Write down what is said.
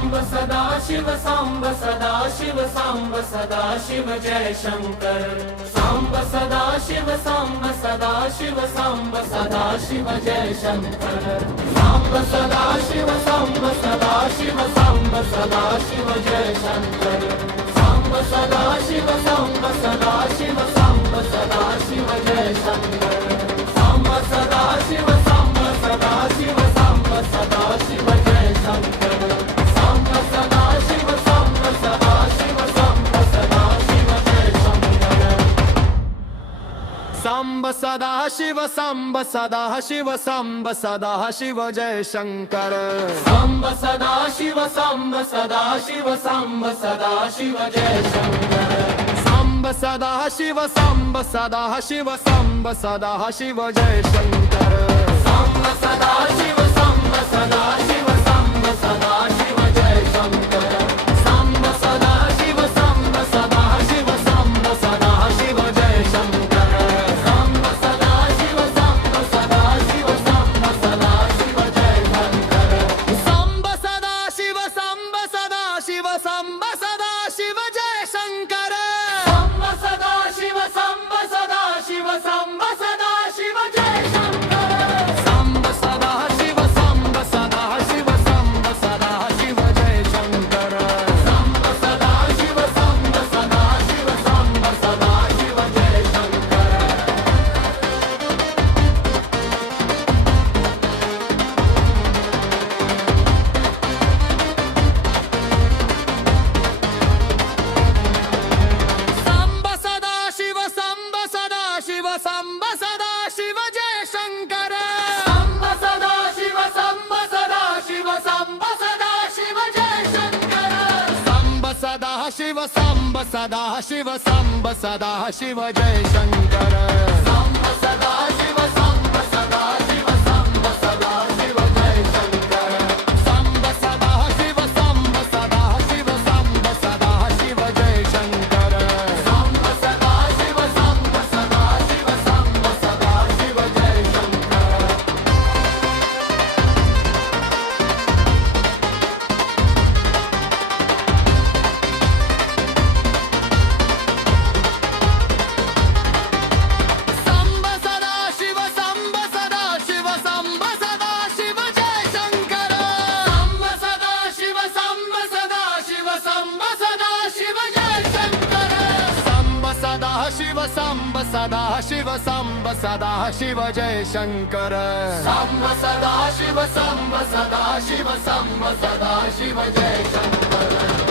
सांब सदा शिव सांब सदा शिव सांब सदा शिव जय शंकर सांब सदा शिव सांब सदा शिव सांब सदा शिव जय शंकर सांब सदा शिव सांब सदा शिव सांब सदा शिव जय शंकर सांब सदा शिव सांब सदा शिव सांब सदा शिव जय शंकर सांब सदा शिव सांब सदा शिव सांब सदा शिव जय शंकर सांब सदा शिव सांब सदा शिव सांब सदा शिव जय शंकर सांब सदा शिव सांब सदा शिव सांब सदा शिव जय शंकर सांब सदा शिव सांब सदा शिव सांब सदा शिव जय शंकर सांब सदा शिव सांब सदा शिव सांब सदा शिव जय शंकर सांब सदा शिव सांब सदा शिव सांब सदा शिव जय शंकर सांब सदा शिव सांब सदा शिव सांब सदा शिव जय शंकर सांब सदा शिव सांब सदा शिव सांब सदा शिव जय शंकर सांब सदा शिव सांब सदा शिव सांब सदा शिव जय शंकर सांब सदा शिव सांब सदा शिव सांब सदा शिव जय शंकर सांब सदा शिव सांब सदा शिव सांब सदा शिव जय शंकर सांब सदा शिव सांब सदा शिव सांब सदा शिव जय शंकर सांब सदा शिव सांब सदा शिव सांब सदा शिव जय शंकर सांब सदा शिव सांब सदा शिव सांब सदा शिव जय शंकर सांब सदा शिव सांब सदा शिव सांब सदा शिव जय शंकर सांब सदा शिव सांब सदा शिव सांब सदा शिव जय शंकर सांब सदा शिव सांब सदा शिव सांब सदा शिव जय शंकर सांब सदा शिव सांब सदा शिव सांब सदा शिव जय शंकर सांब सदा शिव सांब सदा शिव सांब सदा शिव जय शंकर सांब सदा शिव सांब सदा शिव सांब सदा शिव जय शंकर सांब सदा शिव सांब सदा शिव सांब सदा शिव जय शंकर सांब सदा शिव सांब सदा शिव सांब सदा शिव जय शंकर